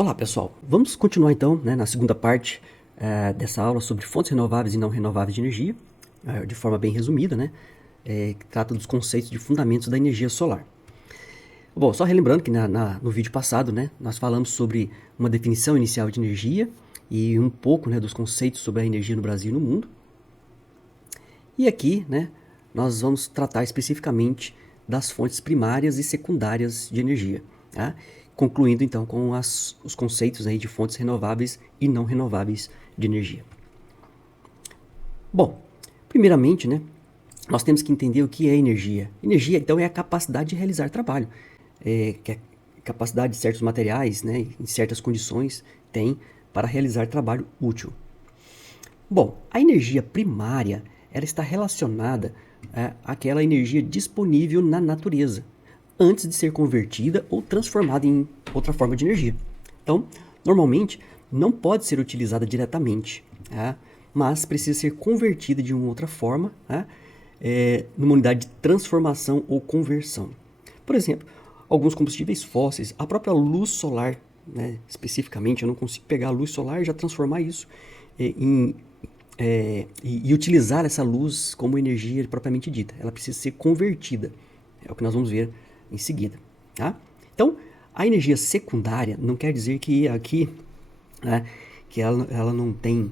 Olá pessoal, vamos continuar então na segunda parte dessa aula sobre fontes renováveis e não renováveis de energia, de forma bem resumida, que trata dos conceitos de fundamentos da energia solar. Bom, só relembrando que no vídeo passado nós falamos sobre uma definição inicial de energia e um pouco dos conceitos sobre a energia no Brasil e no mundo. E aqui nós vamos tratar especificamente das fontes primárias e secundárias de energia, tá? Concluindo então com os conceitos aí de fontes renováveis e não renováveis de energia. Bom, primeiramente, nós temos que entender o que é energia. Energia, então, é a capacidade de realizar trabalho, que a capacidade de certos materiais, em certas condições, tem para realizar trabalho útil. Bom, a energia primária, ela está relacionada àquela energia disponível na natureza, antes de ser convertida ou transformada em outra forma de energia. Então, normalmente, não pode ser utilizada diretamente, mas precisa ser convertida de uma outra forma, numa unidade de transformação ou conversão. Por exemplo, alguns combustíveis fósseis, a própria luz solar, especificamente, eu não consigo pegar a luz solar e já transformar isso e utilizar essa luz como energia propriamente dita. Ela precisa ser convertida, é o que nós vamos ver em seguida. Tá? Então, a energia secundária não quer dizer que aqui que ela não tem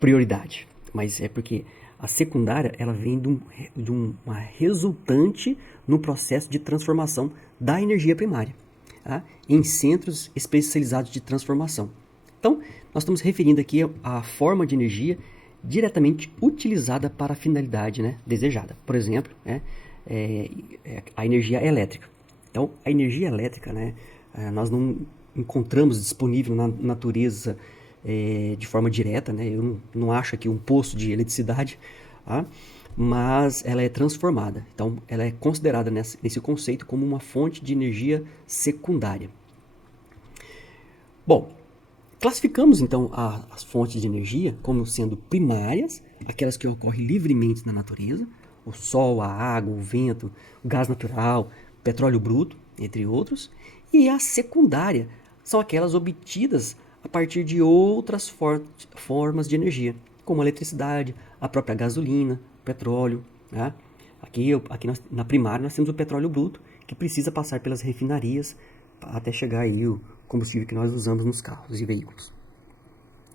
prioridade, mas é porque a secundária ela vem de uma resultante no processo de transformação da energia primária, em centros especializados de transformação. Então, nós estamos referindo aqui a forma de energia diretamente utilizada para a finalidade desejada. Por exemplo, a energia elétrica. Então, a energia elétrica, nós não encontramos disponível na natureza de forma direta, eu não acho aqui um poço de eletricidade, mas ela é transformada. Então, ela é considerada nesse conceito como uma fonte de energia secundária. Bom, classificamos então as fontes de energia como sendo primárias, aquelas que ocorrem livremente na natureza, o sol, a água, o vento, o gás natural, o petróleo bruto, entre outros. E a secundária são aquelas obtidas a partir de outras formas de energia, como a eletricidade, a própria gasolina, petróleo. Aqui na primária nós temos o petróleo bruto, que precisa passar pelas refinarias até chegar aí o combustível que nós usamos nos carros e veículos.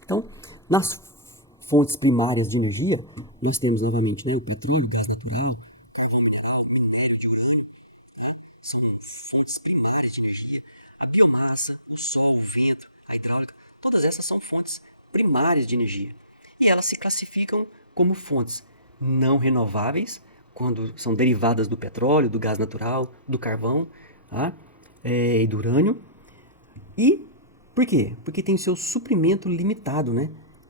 Então, nas fontes primárias de energia, nós temos novamente o petróleo, o gás natural, carvão mineral, minério de urânio, são fontes primárias de energia. A biomassa, o sol, o vento, a hidráulica, todas essas são fontes primárias de energia. E elas se classificam como fontes não renováveis, quando são derivadas do petróleo, do gás natural, do carvão e do urânio. E por quê? Porque tem seu suprimento limitado,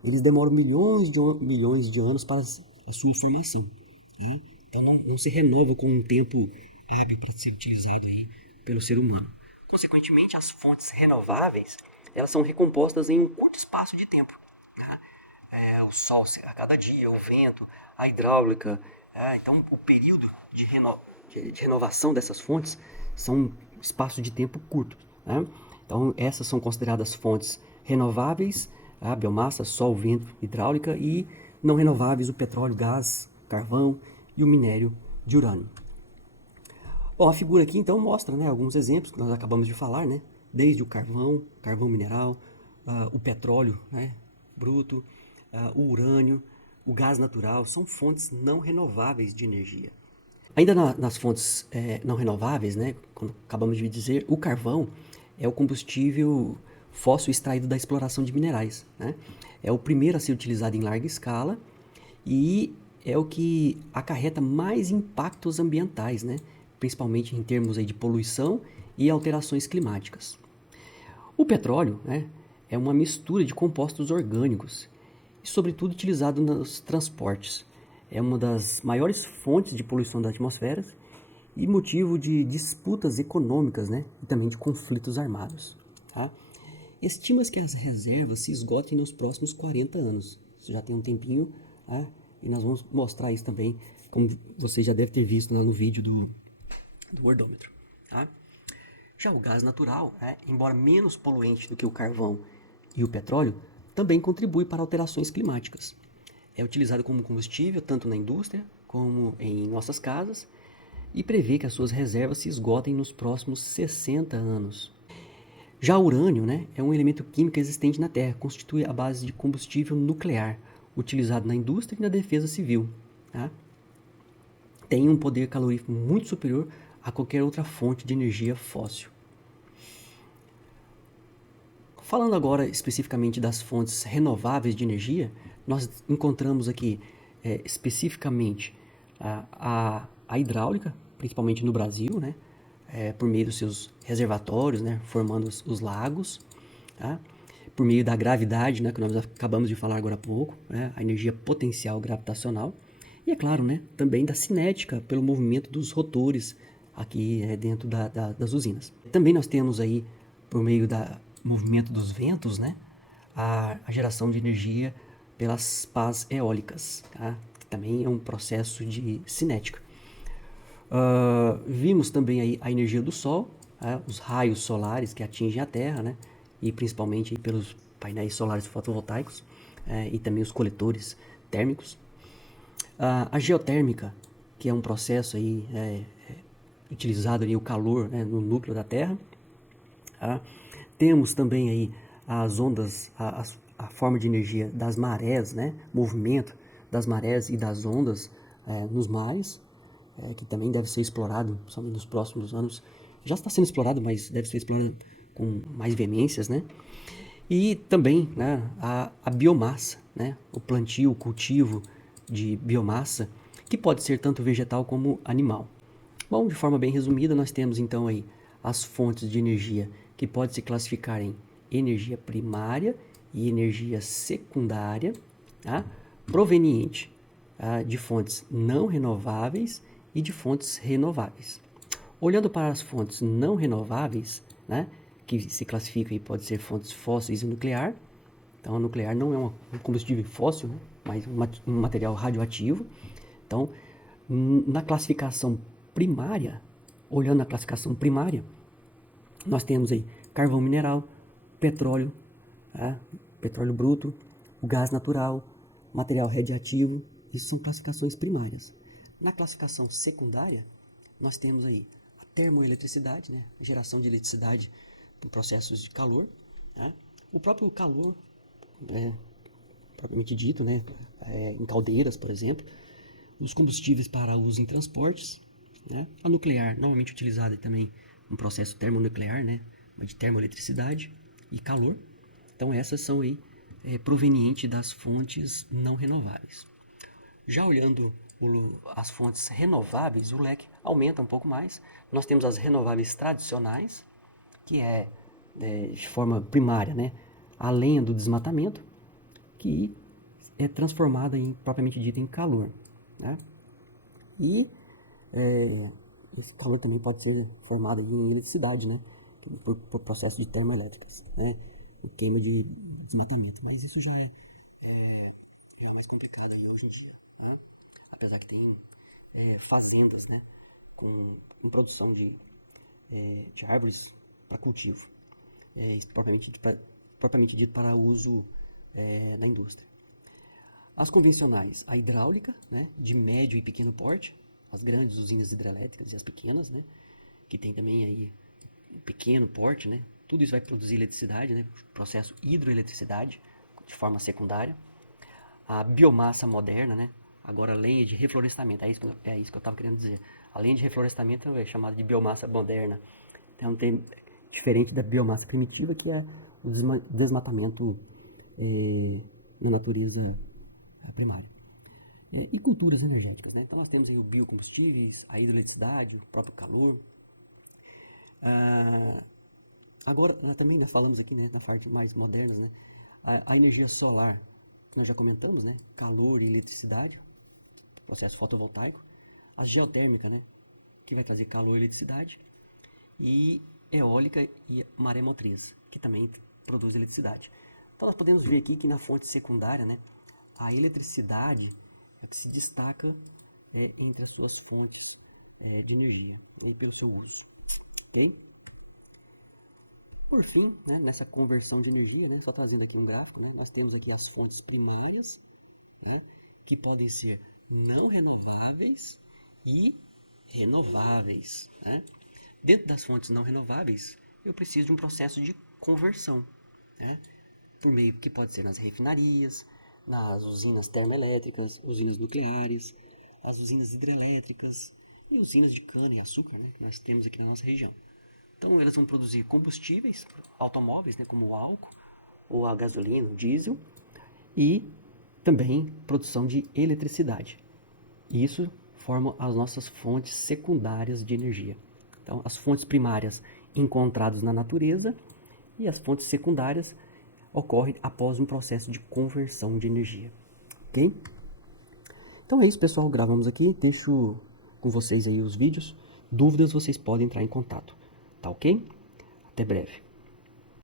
Eles demoram milhões de anos para a sua formação. Então não se renova com um tempo hábil para ser utilizado aí pelo ser humano. Consequentemente, as fontes renováveis elas são recompostas em um curto espaço de tempo. O sol a cada dia, o vento, a hidráulica. Então o período de renovação dessas fontes são espaços de tempo curtos. Então essas são consideradas fontes renováveis, a biomassa, sol, vento, hidráulica, e não renováveis, o petróleo, gás, carvão e o minério de urânio. Bom, a figura aqui então mostra alguns exemplos que nós acabamos de falar, desde o carvão mineral, o petróleo bruto, o urânio, o gás natural, são fontes não renováveis de energia. Ainda nas fontes não renováveis, como acabamos de dizer, o carvão é o combustível fóssil extraído da exploração de minerais. É o primeiro a ser utilizado em larga escala e é o que acarreta mais impactos ambientais, principalmente em termos aí de poluição e alterações climáticas. O petróleo é uma mistura de compostos orgânicos e, sobretudo, utilizado nos transportes. É uma das maiores fontes de poluição da atmosfera e motivo de disputas econômicas e também de conflitos armados. Estima-se que as reservas se esgotem nos próximos 40 anos. Isso já tem um tempinho, e nós vamos mostrar isso também, como você já deve ter visto lá no vídeo do Wordômetro. Já o gás natural, né, embora menos poluente do que o carvão e o petróleo, também contribui para alterações climáticas. É utilizado como combustível tanto na indústria como em nossas casas e prevê que as suas reservas se esgotem nos próximos 60 anos. Já o urânio, né, é um elemento químico existente na Terra, constitui a base de combustível nuclear, utilizado na indústria e na defesa civil. Tá? Tem um poder calorífico muito superior a qualquer outra fonte de energia fóssil. Falando agora especificamente das fontes renováveis de energia, nós encontramos aqui especificamente a hidráulica, principalmente no Brasil, né, por meio dos seus reservatórios, né, formando os lagos, tá? Por meio da gravidade, né, que nós acabamos de falar agora há pouco, né, a energia potencial gravitacional, e é claro, né, também da cinética, pelo movimento dos rotores aqui dentro das usinas. Também nós temos aí, por meio do movimento dos ventos, né, a geração de energia pelas pás eólicas, tá? Que também é um processo de cinética. Vimos também aí a energia do Sol, os raios solares que atingem a Terra, né? E principalmente aí pelos painéis solares fotovoltaicos e também os coletores térmicos. A geotérmica, que é um processo aí, utilizado ali o calor, né, no núcleo da Terra. Tá? Temos também aí as ondas, a forma de energia das marés, né? Movimento das marés e das ondas nos mares, que também deve ser explorado, somente nos próximos anos. Já está sendo explorado, mas deve ser explorado com mais veemências, né? E também, né, a biomassa, né? O plantio, o cultivo de biomassa, que pode ser tanto vegetal como animal. Bom, de forma bem resumida, nós temos então aí as fontes de energia que pode se classificar em energia primária e energia secundária, tá? Proveniente de fontes não renováveis e de fontes renováveis. Olhando para as fontes não renováveis, né, que se classificam e pode ser fontes fósseis e nuclear. Então, a nuclear não é um combustível fóssil, né, mas um material radioativo. Então, na classificação primária, olhando a classificação primária, nós temos aí carvão mineral, petróleo, petróleo bruto, o gás natural, material radioativo. Isso são classificações primárias. Na classificação secundária, nós temos aí a termoeletricidade, né, a geração de eletricidade por processos de calor, tá? O próprio calor, propriamente dito, né, em caldeiras, por exemplo, os combustíveis para uso em transportes, né? A nuclear, normalmente utilizada também um processo termonuclear, né, de termoeletricidade e calor. Então essas são aí provenientes das fontes não renováveis. Já olhando as fontes renováveis, o leque aumenta um pouco mais. Nós temos as renováveis tradicionais, que de forma primária, né, a lenha do desmatamento, que é transformada propriamente dito em calor, né? E esse calor também pode ser formado em eletricidade, né, por processo de termoelétricas, né, o queima de desmatamento. Mas isso já é mais complicado aí hoje em dia, tá? Apesar que tem fazendas, né, com produção de árvores para cultivo, propriamente dito para uso na indústria. As convencionais, a hidráulica, né, de médio e pequeno porte, as grandes usinas hidrelétricas e as pequenas, né, que tem também aí um pequeno porte, né, tudo isso vai produzir eletricidade, né, processo hidroeletricidade de forma secundária. A biomassa moderna, né, agora a lenha de reflorestamento, é isso que eu estava querendo dizer. A lenha de reflorestamento é chamada de biomassa moderna. Então tem diferente da biomassa primitiva, que é o desmatamento na natureza primária. E culturas energéticas, né? Então nós temos aí o biocombustíveis, a hidroeletricidade, o próprio calor. Agora também nós falamos aqui, né, na parte mais modernas, né, a energia solar, que nós já comentamos, né, calor e eletricidade, processo fotovoltaico. A geotérmica, né, que vai trazer calor e eletricidade. E eólica e maremotriz, que também produz eletricidade. Então nós podemos ver aqui que na fonte secundária, né, a eletricidade é o que se destaca entre as suas fontes de energia e pelo seu uso, ok? Por fim, né, nessa conversão de energia, né, só trazendo aqui um gráfico, né, nós temos aqui as fontes primárias, né, que podem ser não renováveis e renováveis, né? Dentro das fontes não renováveis, eu preciso de um processo de conversão, né? Por meio que pode ser nas refinarias, nas usinas termoelétricas, usinas nucleares, as usinas hidrelétricas e usinas de cana e açúcar, né, que nós temos aqui na nossa região. Então, elas vão produzir combustíveis automóveis, né, como o álcool ou a gasolina, o diesel, e também produção de eletricidade. E isso forma as nossas fontes secundárias de energia. Então, as fontes primárias encontradas na natureza e as fontes secundárias ocorrem após um processo de conversão de energia. Ok? Então é isso, pessoal. Gravamos aqui. Deixo com vocês aí os vídeos. Dúvidas, vocês podem entrar em contato. Tá ok? Até breve.